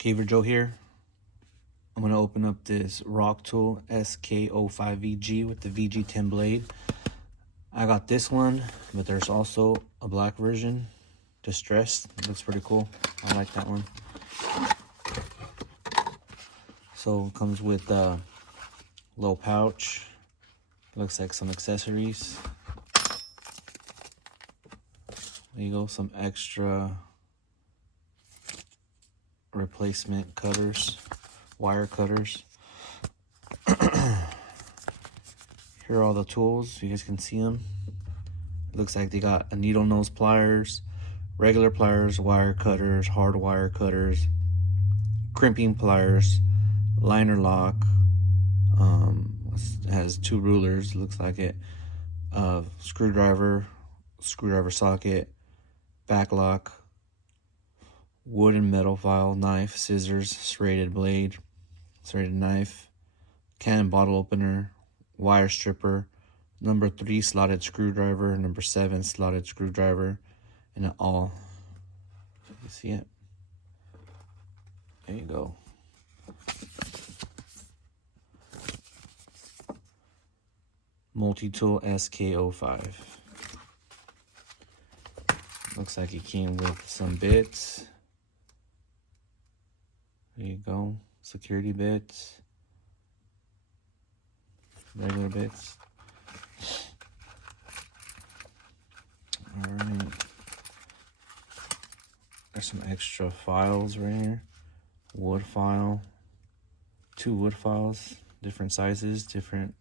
Caver Joe here. I'm going to open up this Rocktol SK05 VG with the VG10 blade. I got this one, but there's also a black version, distressed. It looks pretty cool. I like that one. So it comes with a little pouch. Looks like some accessories. There you go, some extra replacement cutters, wire cutters. Here are all the tools. You guys can see them. It looks like they got a needle nose pliers, regular pliers, wire cutters, hard wire cutters, crimping pliers, liner lock. It has two rulers, looks like it. Screwdriver socket, back lock, wood and metal file, knife, scissors, serrated blade, serrated knife, can and bottle opener, wire stripper, number 3 slotted screwdriver, number 7 slotted screwdriver, and an awl. You can see it. There you go. Multitool SK05. Looks like it came with some bits. There you go. Security bits. Regular bits. Alright. There's some extra files right here. Wood file. 2 wood files. Different sizes, different